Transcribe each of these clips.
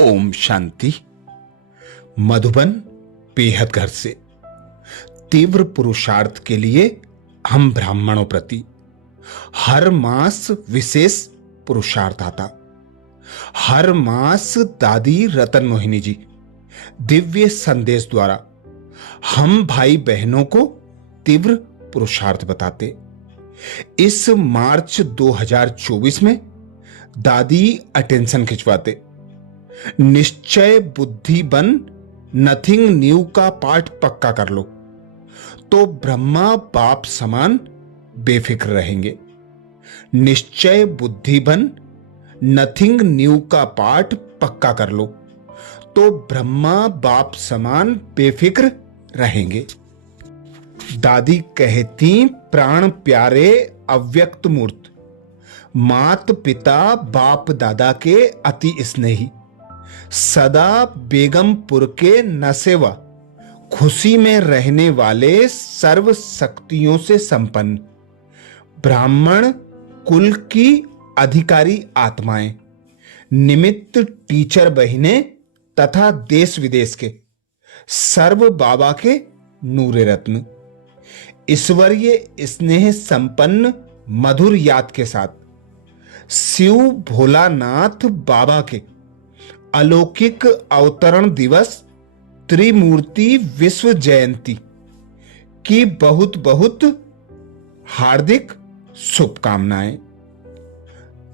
ओम शांति। मधुबन बेहद घर से तीव्र पुरुषार्थ के लिए हम ब्राह्मणों प्रति हर मास विशेष पुरुषार्थ आता। हर मास दादी रतन मोहिनी जी दिव्य संदेश द्वारा हम भाई बहनों को तीव्र पुरुषार्थ बताते। इस मार्च 2024 में दादी अटेंशन खिंचवाते। निश्चय बुद्धि बन नथिंग न्यू का पाठ पक्का कर लो तो ब्रह्मा बाप समान बेफिक्र रहेंगे। निश्चय बुद्धि बन नथिंग न्यू का पाठ पक्का कर लो तो ब्रह्मा बाप समान बेफिक्र रहेंगे। दादी कहती, प्राण प्यारे अव्यक्त मूर्त, मात पिता बाप दादा के अति स्नेही, सदा बेगमपुर के नसेवा खुशी में रहने वाले सर्व शक्तियों से संपन्न ब्राह्मण कुल की अधिकारी आत्माएं, निमित्त टीचर बहिनें तथा देश विदेश के सर्व बाबा के नूरे रत्न, ईश्वरीय स्नेह संपन्न मधुर याद के साथ शिव भोलानाथ बाबा के अलौकिक अवतरण दिवस त्रिमूर्ति विश्व जयंती की बहुत बहुत हार्दिक शुभकामनाएं।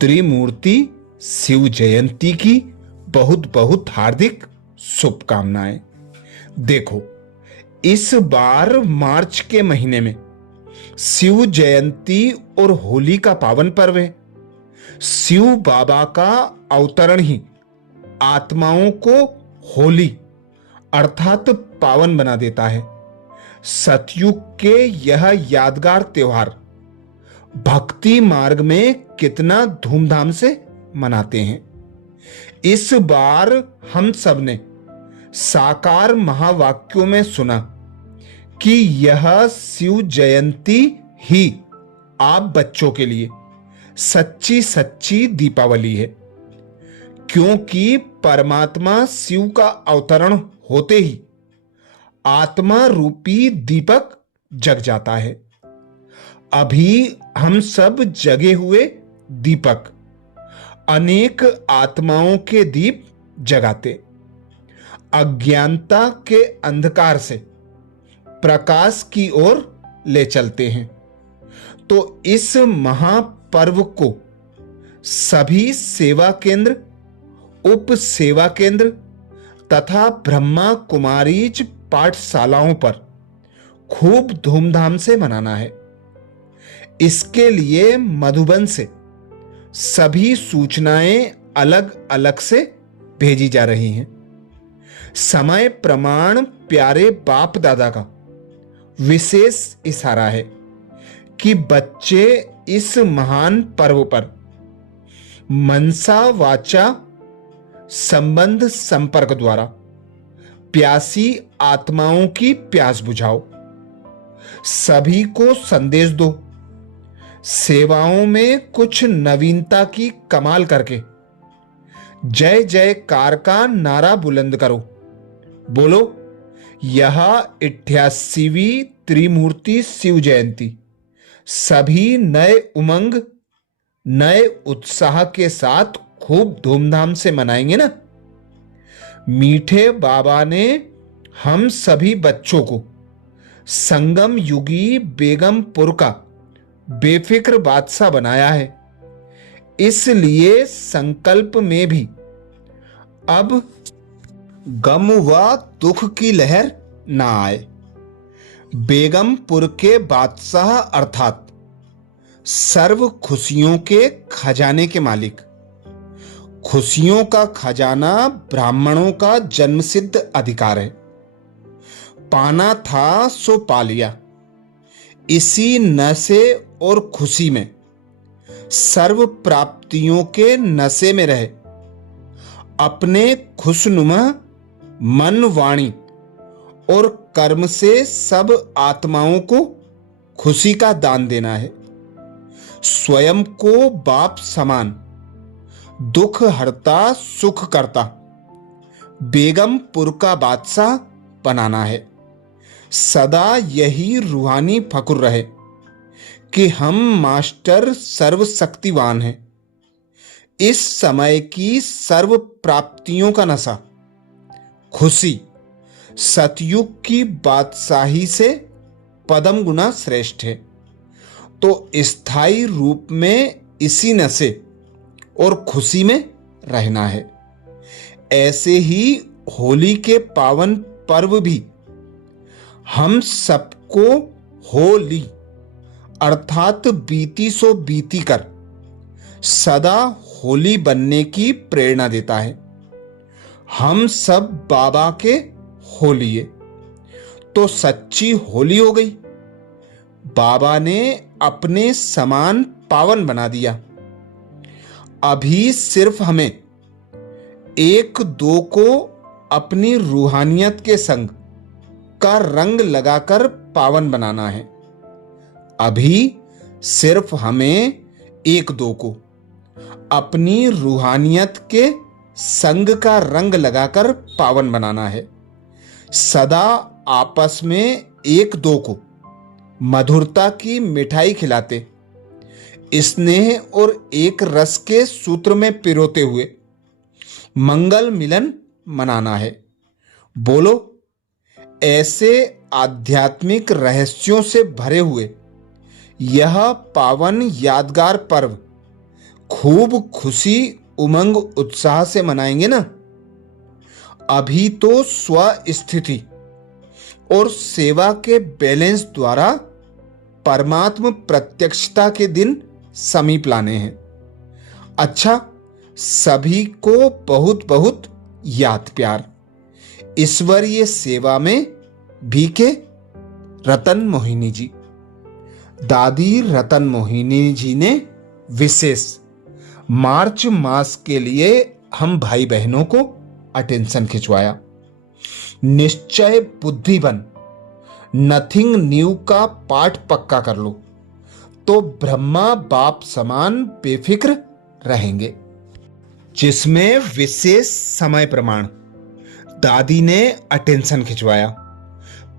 त्रिमूर्ति शिव जयंती की बहुत बहुत हार्दिक शुभकामनाएं। देखो, इस बार मार्च के महीने में शिव जयंती और होली का पावन पर्व है। शिव बाबा का अवतरण ही आत्माओं को होली अर्थात पावन बना देता है। सतयुग के यह यादगार त्योहार भक्ति मार्ग में कितना धूमधाम से मनाते हैं। इस बार हम सब ने साकार महावाक्यों में सुना कि यह शिव जयंती ही आप बच्चों के लिए सच्ची सच्ची दीपावली है, क्योंकि परमात्मा शिव का अवतरण होते ही आत्मा रूपी दीपक जग जाता है। अभी हम सब जगे हुए दीपक अनेक आत्माओं के दीप जगाते, अज्ञानता के अंधकार से प्रकाश की ओर ले चलते हैं। तो इस महापर्व को सभी सेवा केंद्र, उप सेवा केंद्र तथा ब्रह्मा कुमारीज पाठशालाओं पर खूब धूमधाम से मनाना है। इसके लिए मधुबन से सभी सूचनाएं अलग अलग से भेजी जा रही हैं। समय प्रमाण प्यारे बाप दादा का विशेष इशारा है कि बच्चे इस महान पर्व पर मनसा वाचा संबंध संपर्क द्वारा प्यासी आत्माओं की प्यास बुझाओ। सभी को संदेश दो। सेवाओं में कुछ नवीनता की कमाल करके जय जयकार का नारा बुलंद करो। बोलो, यह 88वीं त्रिमूर्ति शिव जयंती सभी नए उमंग, नए उत्साह के साथ खूब धूमधाम से मनाएंगे ना। मीठे बाबा ने हम सभी बच्चों को संगम युगी बेगमपुर का बेफिक्र बादशाह बनाया है। इसलिए संकल्प में भी अब गम व दुख की लहर ना आए। बेगमपुर के बादशाह अर्थात सर्व खुशियों के खजाने के मालिक। खुशियों का खजाना ब्राह्मणों का जन्मसिद्ध अधिकार है। पाना था सो पा लिया। इसी नशे और खुशी में सर्व प्राप्तियों के नशे में रहे अपने खुशनुमा मन, वाणी और कर्म से सब आत्माओं को खुशी का दान देना है। स्वयं को बाप समान दुख हरता सुख करता बेगमपुर का बादशाह बनाना है। सदा यही रूहानी फक्र रहे कि हम मास्टर सर्वशक्तिवान हैं। इस समय की सर्व प्राप्तियों का नशा, खुशी सतयुग की बादशाही से पदम गुना श्रेष्ठ है। तो स्थायी रूप में इसी नशे और खुशी में रहना है। ऐसे ही होली के पावन पर्व भी हम सबको होली अर्थात बीती सो बीती कर सदा होली बनने की प्रेरणा देता है। हम सब बाबा के होलिए तो सच्ची होली हो गई। बाबा ने अपने समान पावन बना दिया। अभी सिर्फ हमें एक दो को अपनी रूहानियत के संग का रंग लगाकर पावन बनाना है। अभी सिर्फ हमें एक दो को अपनी रूहानियत के संग का रंग लगाकर पावन बनाना है। सदा आपस में एक दो को मधुरता की मिठाई खिलाते, स्नेह और एक रस के सूत्र में पिरोते हुए मंगल मिलन मनाना है। बोलो, ऐसे आध्यात्मिक रहस्यों से भरे हुए यह पावन यादगार पर्व खूब खुशी उमंग उत्साह से मनाएंगे ना। अभी तो स्वस्थिति और सेवा के बैलेंस द्वारा परमात्म प्रत्यक्षता के दिन समीप लाने हैं। अच्छा, सभी को बहुत बहुत याद प्यार। ईश्वरीय सेवा में बीके रतन मोहिनी जी। दादी रतन मोहिनी जी ने विशेष मार्च मास के लिए हम भाई बहनों को अटेंशन खिंचवाया। निश्चय बुद्धि बन, नथिंग न्यू का पाठ पक्का कर लो तो ब्रह्मा बाप समान बेफिक्र रहेंगे। जिसमें विशेष समय प्रमाण दादी ने अटेंशन खिंचवाया।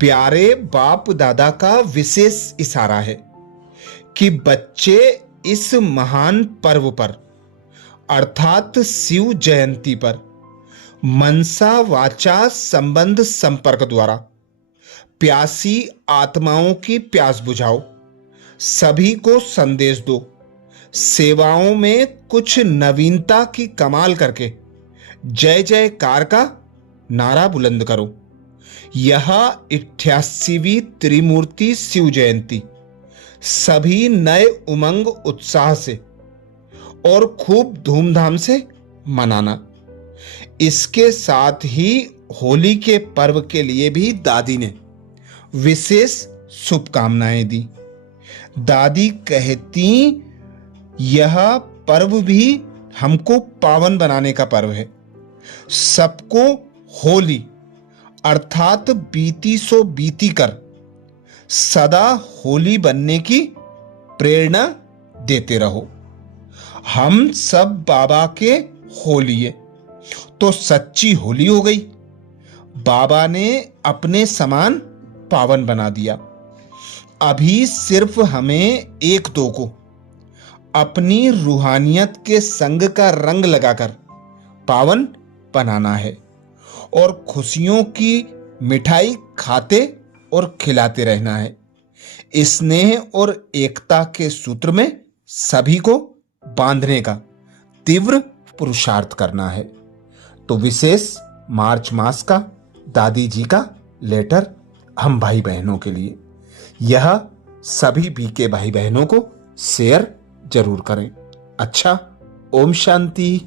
प्यारे बाप दादा का विशेष इशारा है कि बच्चे इस महान पर्व पर अर्थात शिव जयंती पर मनसा वाचा संबंध संपर्क द्वारा प्यासी आत्माओं की प्यास बुझाओ। सभी को संदेश दो। सेवाओं में कुछ नवीनता की कमाल करके जय जयकार का नारा बुलंद करो। यह 88वीं त्रिमूर्ति शिव जयंती सभी नए उमंग उत्साह से और खूब धूमधाम से मनाना। इसके साथ ही होली के पर्व के लिए भी दादी ने विशेष शुभकामनाएं दी। दादी कहती, यह पर्व भी हमको पावन बनाने का पर्व है। सबको होली अर्थात बीती सो बीती कर सदा होली बनने की प्रेरणा देते रहो। हम सब बाबा के होलिए तो सच्ची होली हो गई। बाबा ने अपने समान पावन बना दिया। अभी सिर्फ हमें एक दो को अपनी रूहानियत के संग का रंग लगाकर पावन बनाना है और खुशियों की मिठाई खाते और खिलाते रहना है। स्नेह और एकता के सूत्र में सभी को बांधने का तीव्र पुरुषार्थ करना है। तो विशेष मार्च मास का दादी जी का लेटर हम भाई बहनों के लिए, यह सभी बीके भाई बहनों को शेयर जरूर करें। अच्छा, ओम शांति।